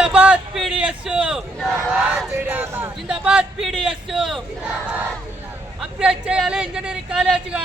జిందాబాద్ PDS. జిందాబాద్ PDS. Upgrade చేయాలి engineering కాలేజీగా.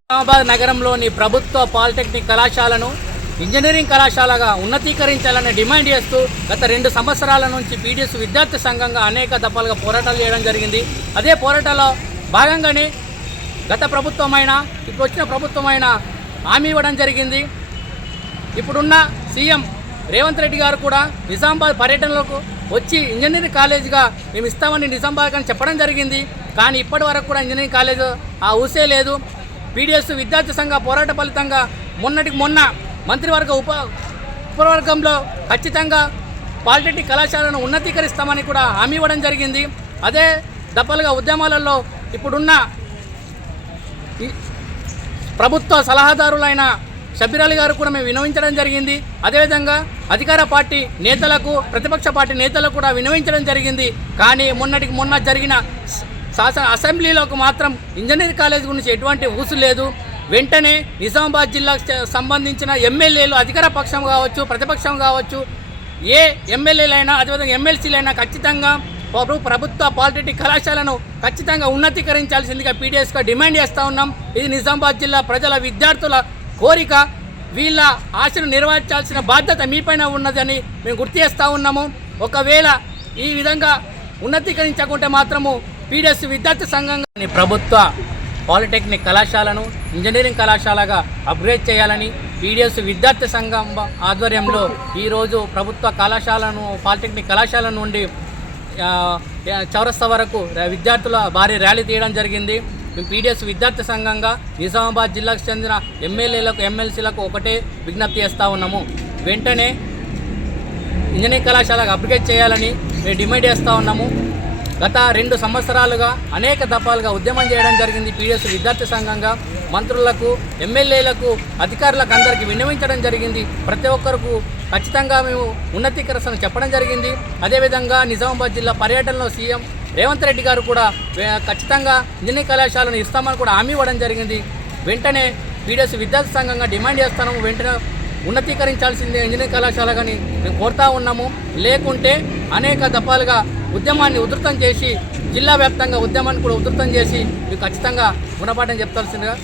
నిజామాబాద్ నగరంలోని ప్రభుత్వ పాలిటెక్నిక్ కళాశాలను ఇంజనీరింగ్ కళాశాలగా ఉన్నతీకరించాలని డిమాండ్ చేస్తూ గత రెండు సంవత్సరాల నుంచి పీడిఎస్ విద్యార్థి సంఘంగా అనేక దఫాలుగా పోరాటాలు చేయడం జరిగింది. అదే పోరాటాల్లో భాగంగానే గత ప్రభుత్వమైన ఇప్పుడు వచ్చిన ప్రభుత్వమైన హామీ ఇవ్వడం జరిగింది. ఇప్పుడున్న సీఎం రేవంత్ రెడ్డి గారు కూడా నిజామాబాద్ పర్యటనలకు వచ్చి ఇంజనీరింగ్ కాలేజీగా మేము ఇస్తామని నిజామాబాద్ అని చెప్పడం జరిగింది. కానీ ఇప్పటి వరకు కూడా ఇంజనీరింగ్ కాలేజ్ ఆ ఊసే లేదు. పీడిఎస్ విద్యార్థి సంఘ పోరాట ఫలితంగా మొన్నటికి మొన్న మంత్రివర్గ ఉప ఉపవర్గంలో ఖచ్చితంగా పాలిటెక్నిక్ కళాశాలను ఉన్నతీకరిస్తామని కూడా హామీ ఇవ్వడం జరిగింది. అదే దప్పలుగా ఉద్యమాలలో ఇప్పుడున్న ఈ ప్రభుత్వ సలహాదారులైన షబీర్ అలీ గారు కూడా మేము వినవించడం జరిగింది. అదేవిధంగా అధికార పార్టీ నేతలకు ప్రతిపక్ష పార్టీ నేతలకు కూడా వినవించడం జరిగింది. కానీ మొన్నటికి మొన్న జరిగిన శాసన అసెంబ్లీలోకి మాత్రం ఇంజనీరింగ్ కాలేజ్ గురించి ఎటువంటి ఊసు లేదు. వెంటనే నిజామాబాద్ జిల్లాకు సంబంధించిన ఎమ్మెల్యేలు అధికార పక్షం కావచ్చు ప్రతిపక్షం కావచ్చు ఏ ఎమ్మెల్యేలైనా అదేవిధంగా ఎమ్మెల్సీలైనా ఖచ్చితంగా ప్రభుత్వ పాలిటెక్నిక్ కళాశాలను ఖచ్చితంగా ఉన్నతీకరించాల్సిందిగా పీడిఎస్గా డిమాండ్ చేస్తూ ఉన్నాం. ఇది నిజామాబాద్ జిల్లా ప్రజల విద్యార్థుల కోరిక. వీళ్ళ ఆశను నిర్వహించాల్సిన బాధ్యత మీపైన ఉన్నదని మేము గుర్తు చేస్తూ ఉన్నాము. ఒకవేళ ఈ విధంగా ఉన్నతీకరించకుంటే మాత్రము పీడిఎస్ విద్యార్థి సంఘంగా ప్రభుత్వ పాలిటెక్నిక్ కళాశాలను ఇంజనీరింగ్ కళాశాలగా అప్గ్రేడ్ చేయాలని పీడిఎస్ విద్యార్థి సంఘం ఆధ్వర్యంలో ఈరోజు ప్రభుత్వ కళాశాలను పాలిటెక్నిక్ కళాశాల నుండి చౌరస్తా వరకు విద్యార్థుల భారీ ర్యాలీ తీయడం జరిగింది. మేము పీడిఎస్ విద్యార్థి సంఘంగా నిజామాబాద్ జిల్లాకు చెందిన ఎమ్మెల్యేలకు ఎమ్మెల్సీలకు ఒకటే విజ్ఞప్తి చేస్తూ ఉన్నాము. వెంటనే ఇంజనీరింగ్ కళాశాలకు అప్లికేట్ చేయాలని మేము డిమాండ్ చేస్తూ ఉన్నాము. గత రెండు సంవత్సరాలుగా అనేక దఫాలుగా ఉద్యమం చేయడం జరిగింది పీడిఎస్ విద్యార్థి సంఘంగా. మంత్రులకు ఎమ్మెల్యేలకు అధికారులకు అందరికీ విన్నవించడం జరిగింది. ప్రతి ఒక్కరికి ఖచ్చితంగా మేము ఉన్నతీకరణ చెప్పడం జరిగింది. అదేవిధంగా నిజామాబాద్ జిల్లా పర్యటనలో సీఎం రేవంత్ రెడ్డి గారు కూడా ఖచ్చితంగా ఇంజనీరింగ్ కళాశాలను ఇస్తామని కూడా హామీ ఇవ్వడం జరిగింది. వెంటనే పీడిఎస్ విద్యార్థి సంఘంగా డిమాండ్ చేస్తాము. వెంటనే ఉన్నతీకరించాల్సిందే ఇంజనీరింగ్ కళాశాల కానీ మేము కోరుతా ఉన్నాము. లేకుంటే అనేక దఫాలుగా ఉద్యమాన్ని ఉధృతం చేసి జిల్లా వ్యాప్తంగా ఉద్యమాన్ని కూడా ఉధృతం చేసి మీకు ఖచ్చితంగా గుణపాఠం చెప్తాల్సిందిగా